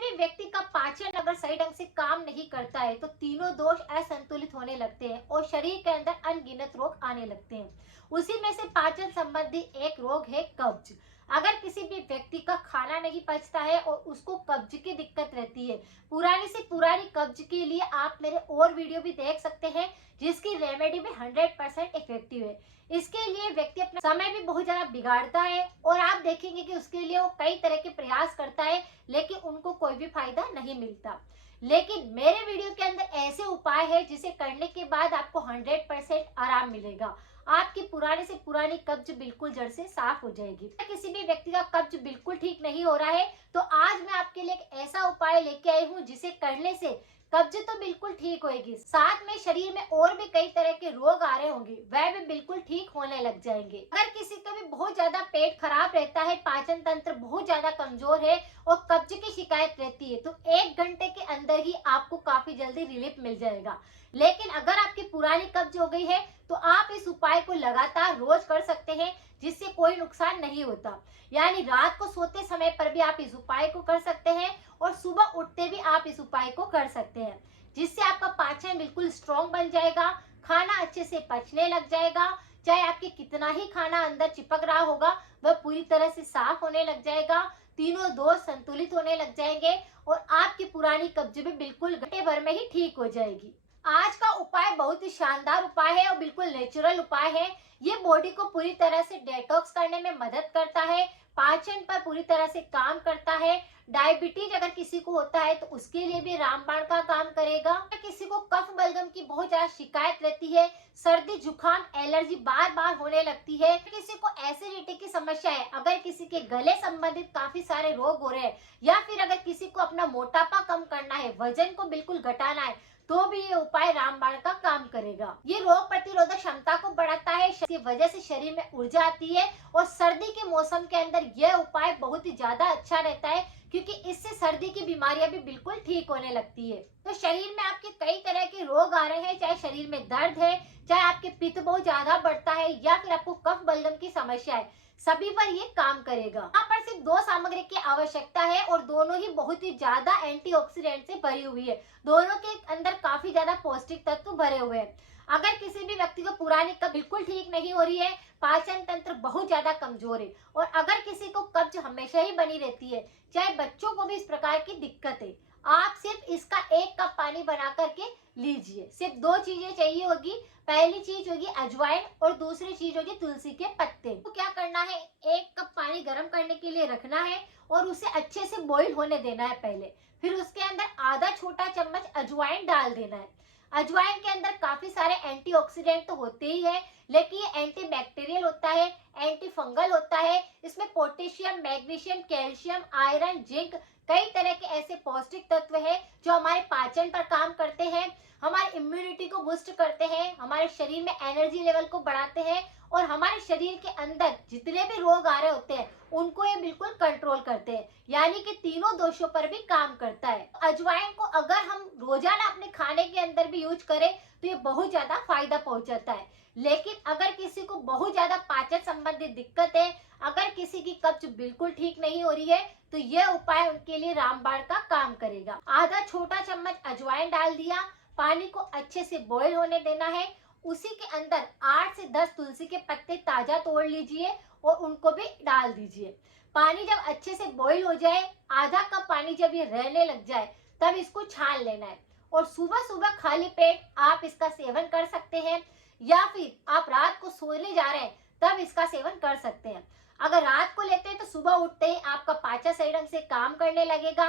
भी व्यक्ति का पाचन अगर सही ढंग से काम नहीं करता है तो तीनों दोष असंतुलित होने लगते हैं और शरीर के अंदर अनगिनत रोग आने लगते हैं। उसी में से पाचन संबंधी एक रोग है कब्ज। अगर किसी भी व्यक्ति का खाना नहीं पचता है और उसको कब्ज की दिक्कत रहती है, पुरानी से पुरानी कब्ज के लिए आप मेरे और वीडियो भी देख सकते हैं जिसकी रेमेडी भी 100% इफेक्टिव है। इसके लिए व्यक्ति अपना समय भी बहुत ज्यादा बिगाड़ता है और आप देखेंगे कि उसके लिए वो कई तरह के प्रयास करता है लेकिन उनको कोई भी फायदा नहीं मिलता। लेकिन मेरे वीडियो के अंदर ऐसे उपाय है जिसे करने के बाद आपको 100% आराम मिलेगा। आपकी पुराने से पुरानी कब्ज बिल्कुल जड़ से साफ हो जाएगी। किसी भी व्यक्ति का कब्ज बिल्कुल ठीक नहीं हो रहा है तो आज मैं आपके लिए एक ऐसा उपाय लेके आई हूँ जिसे करने से कब्ज तो बिल्कुल ठीक होएगी, साथ में शरीर में और भी कई तरह के रोग आ रहे होंगे वह भी बिल्कुल ठीक होने लग जाएंगे। अगर किसी का भी बहुत ज्यादा पेट खराब रहता है, पाचन तंत्र बहुत ज्यादा कमजोर है और कब्ज की शिकायत रहती है तो 1 घंटे के अंदर ही आपको काफी जल्दी रिलीफ मिल जाएगा। लेकिन अगर आपकी पुरानी कब्ज हो गई है तो आप इस उपाय को लगातार रोज कर सकते हैं जिससे कोई नुकसान नहीं होता। यानी रात को सोते समय पर भी आप इस उपाय को कर सकते हैं और सुबह उठते भी आप इस उपाय को कर सकते हैं, जिससे आपका पाचन बिल्कुल स्ट्रॉन्ग बन जाएगा, खाना अच्छे से पचने लग जाएगा। चाहे आपके कितना ही खाना अंदर चिपक रहा होगा वह पूरी तरह से साफ होने लग जाएगा, तीनों दोष संतुलित होने लग जाएंगे और आपकी पुरानी कब्ज भी बिल्कुल घंटे भर में ही ठीक हो जाएगी। आज का उपाय बहुत ही शानदार उपाय है और बिल्कुल नेचुरल उपाय है। ये बॉडी को पूरी तरह से डिटॉक्स करने में मदद करता है, पाचन पर पूरी तरह से काम करता है। डायबिटीज अगर किसी को होता है तो उसके लिए भी रामबाण का काम करेगा। किसी को कफ बलगम की बहुत ज्यादा शिकायत रहती है, सर्दी जुकाम एलर्जी बार बार होने लगती है, किसी को एसिडिटी की समस्या है, अगर किसी के गले संबंधित काफी सारे रोग हो रहे हैं या फिर अगर किसी को अपना मोटापा कम करना है, वजन को बिल्कुल घटाना है तो भी ये उपाय रामबाण का काम करेगा। ये रोग प्रतिरोधक क्षमता को बढ़ाता है, इसकी वजह से शरीर में ऊर्जा आती है और सर्दी के मौसम के अंदर यह उपाय बहुत ही ज्यादा अच्छा रहता है क्योंकि इससे सर्दी की बीमारियां भी बिल्कुल ठीक होने लगती है। तो शरीर में आपके कई तरह के रोग आ रहे हैं, चाहे शरीर में दर्द है, चाहे आपके पित्त बहुत ज्यादा बढ़ता है या फिर आपको कफ बलगम की समस्या है, सभी पर ये काम करेगा। यहाँ पर सिर्फ 2 सामग्री की आवश्यकता है और दोनों ही बहुत ही ज्यादा एंटीऑक्सीडेंट से भरी हुई है। दोनों के अंदर काफी ज्यादा पौष्टिक तत्व भरे हुए हैं। अगर किसी भी व्यक्ति को पुरानी कब्ज बिल्कुल ठीक नहीं हो रही है, पाचन तंत्र बहुत ज्यादा कमजोर है और अगर किसी को कब्ज हमेशा ही बनी रहती है, चाहे बच्चों को भी इस प्रकार की दिक्कत है, आप सिर्फ इसका 1 कप पानी बना करके लीजिए। सिर्फ 2 चीजें चाहिए होगी, पहली चीज होगी अजवाइन और दूसरी चीज होगी तुलसी के पत्ते। तो क्या करना है, 1 कप पानी गर्म करने के लिए रखना है और उसे अच्छे से बॉईल होने देना है पहले। फिर उसके अंदर आधा छोटा चम्मच अजवाइन डाल देना है। अजवाइन के अंदर काफी सारे एंटीऑक्सीडेंट तो होते ही है, लेकिन ये एंटीबैक्टीरियल होता है, एंटी फंगल होता है। इसमें potassium, magnesium, calcium, iron, zinc, कई तरह के ऐसे पौष्टिक तत्व है जो हमारे पाचन पर काम करते हैं, हमारी इम्यूनिटी को बूस्ट करते हैं, हमारे शरीर में एनर्जी लेवल को बढ़ाते हैं और हमारे शरीर के अंदर जितने भी रोग आ रहे होते हैं उनको ये बिल्कुल कंट्रोल करते हैं, यानी कि तीनों दोषों पर भी काम करता है। अजवाइन को अगर हम रोजाना अपने खाने के अंदर भी यूज करें तो ये बहुत ज्यादा फायदा पहुंचाता है। लेकिन अगर किसी को बहुत ज्यादा पाचन संबंधी दिक्कत है, अगर किसी की कब्ज बिल्कुल ठीक नहीं हो रही है तो यह उपाय उनके लिए रामबाण का काम करेगा। आधा छोटा चम्मच अजवाइन डाल दिया, पानी को अच्छे से बॉईल होने देना है। उसी के अंदर 8 से 10 तुलसी के पत्ते ताजा तोड़ लीजिए और उनको भी डाल दीजिए। पानी जब अच्छे से बॉईल हो जाए, आधा कप पानी जब ये रहने लग जाए तब इसको छान लेना है और सुबह सुबह खाली पेट आप इसका सेवन कर सकते हैं या फिर आप रात को सोने जा रहे हैं तब इसका सेवन कर सकते हैं। अगर रात को लेते हैं तो सुबह उठते ही आपका पाचन सही ढंग से काम करने लगेगा,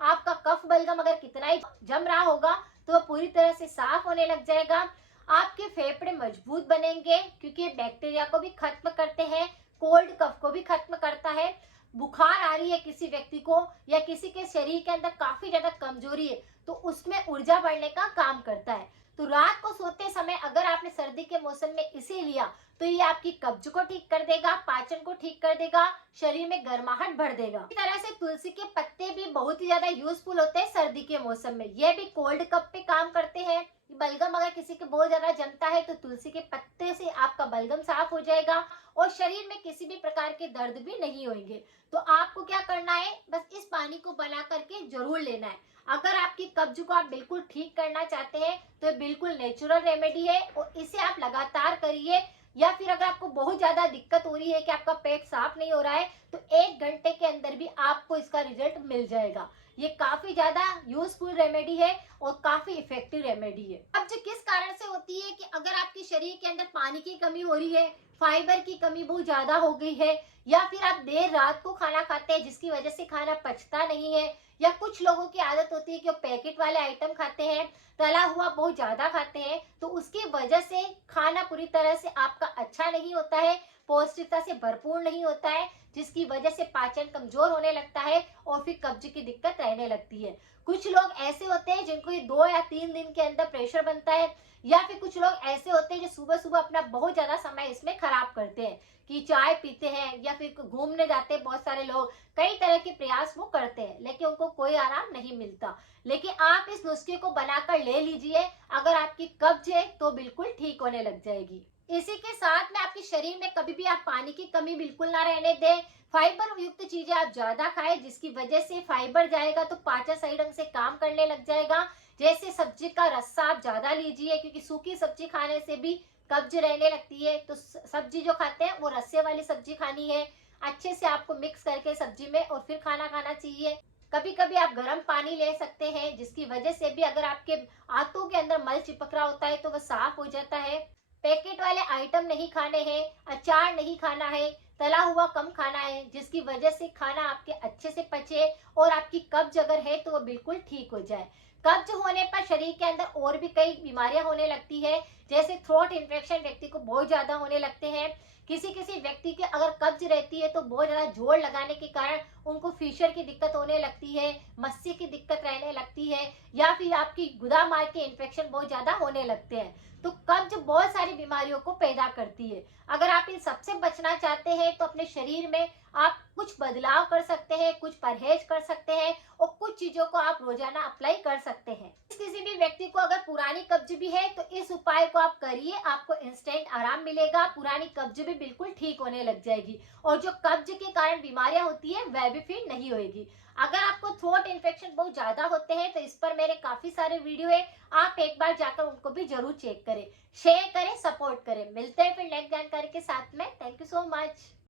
आपका कफ बलगम अगर कितना ही जम रहा होगा तो वह पूरी तरह से साफ होने लग जाएगा। आपके फेफड़े मजबूत बनेंगे क्योंकि बैक्टीरिया को भी खत्म करते हैं, कोल्ड कफ को भी खत्म करता है। बुखार आ रही है किसी व्यक्ति को या किसी के शरीर के अंदर काफी ज्यादा कमजोरी है तो उसमें ऊर्जा बढ़ने का काम करता है। तो रात को सोते समय अगर आपने सर्दी के मौसम में इसे लिया तो ये आपकी कब्ज को ठीक कर देगा, पाचन को ठीक कर देगा, शरीर में गर्माहट भर देगा। इस तरह से तुलसी के पत्ते भी बहुत ही ज्यादा यूजफुल होते हैं सर्दी के मौसम में। ये भी कोल्ड कप पे काम करते हैं। बलगम अगर किसी के बहुत ज्यादा जमता है तो तुलसी के पत्ते से आपका बलगम साफ हो जाएगा और शरीर में किसी भी प्रकार के दर्द भी नहीं होंगे। तो आपको क्या करना है, बस इस पानी को बना करके जरूर लेना है। अगर आपकी कब्ज को आप बिल्कुल ठीक करना चाहते हैं तो ये बिल्कुल नेचुरल रेमेडी है और इसे आप लगातार करिए। या फिर अगर आपको बहुत ज्यादा दिक्कत हो रही है कि आपका पेट साफ नहीं हो रहा है तो 1 घंटे के अंदर भी आपको इसका रिजल्ट मिल जाएगा। ये काफी ज्यादा यूजफुल रेमेडी है और काफी इफेक्टिव रेमेडी है। अब जो किस कारण से होती है कि अगर आपके शरीर के अंदर पानी की कमी हो रही है, फाइबर की कमी बहुत ज्यादा हो गई है, या फिर आप देर रात को खाना खाते हैं जिसकी वजह से खाना पचता नहीं है, या कुछ लोगों की आदत होती है कि वो पैकेट वाले आइटम खाते हैं, तला हुआ बहुत ज्यादा खाते हैं, तो उसकी वजह से खाना पूरी तरह से आपका अच्छा नहीं होता है, पौष्टिकता से भरपूर नहीं होता है, जिसकी वजह से पाचन कमजोर होने लगता है और फिर कब्ज की दिक्कत रहने लगती है। कुछ लोग ऐसे होते हैं जिनको ये 2 या 3 दिन के अंदर प्रेशर बनता है, या फिर कुछ लोग ऐसे होते हैं जो सुबह सुबह अपना बहुत ज्यादा समय इसमें खराब करते हैं कि चाय पीते हैं या फिर घूमने जाते हैं। बहुत सारे लोग कई तरह के प्रयास वो करते हैं लेकिन उनको कोई आराम नहीं मिलता। लेकिन आप इस नुस्खे को बनाकर ले लीजिए, अगर आपकी कब्ज है तो बिल्कुल ठीक होने लग जाएगी। इसी के साथ में आपके शरीर में कभी भी आप पानी की कमी बिल्कुल ना रहने दें। फाइबर युक्त चीजें आप ज्यादा खाएं जिसकी वजह से फाइबर जाएगा तो पाचन सही ढंग से काम करने लग जाएगा। जैसे सब्जी का रस्सा आप ज्यादा लीजिए, क्योंकि सूखी सब्जी खाने से भी कब्ज रहने लगती है। तो सब्जी जो खाते हैं वो रस्से वाली सब्जी खानी है, अच्छे से आपको मिक्स करके सब्जी में और फिर खाना खाना चाहिए। कभी कभी आप गर्म पानी ले सकते हैं जिसकी वजह से भी अगर आपके आंतों के अंदर मल चिपक रहा होता है तो वह साफ हो जाता है। पैकेट वाले आइटम नहीं खाने हैं, अचार नहीं खाना है, तला हुआ कम खाना है जिसकी वजह से खाना आपके अच्छे से पचे और आपकी कब्ज अगर है तो वो बिल्कुल ठीक हो जाए। कब्ज होने पर शरीर के अंदर और भी कई बीमारियां होने लगती है, जैसे थ्रोट इन्फेक्शन व्यक्ति को बहुत ज्यादा होने लगते हैं। किसी किसी व्यक्ति के अगर कब्ज रहती है तो बहुत ज्यादा जोर लगाने के कारण उनको फिशर की दिक्कत होने लगती है, मस्से की दिक्कत रहने लगती है, या फिर आपकी गुदा मार्ग के इन्फेक्शन बहुत ज्यादा होने लगते हैं। तो कब्ज बहुत सारी बीमारियों को पैदा करती है। अगर आप इन सबसे बचना चाहते हैं तो अपने शरीर में आप कुछ बदलाव कर सकते हैं, कुछ परहेज कर सकते हैं और कुछ चीजों को आप रोजाना अप्लाई कर सकते हैं। किसी भी व्यक्ति को अगर पुरानी कब्ज भी है तो इस उपाय को आप करिए, आपको इंस्टेंट आराम मिलेगा, पुरानी कब्ज भी बिल्कुल ठीक होने लग जाएगी और जो कब्ज के कारण बीमारियां होती है वह भी फिर नहीं होगी। अगर आपको थ्रोट इन्फेक्शन बहुत ज्यादा होते हैं तो इस पर मेरे काफी सारे वीडियो है, आप एक बार जाकर उनको भी जरूर चेक करें, शेयर करें, सपोर्ट करें। मिलते हैं फिर नेक्स्ट जानकारी के साथ में। Thank you so much.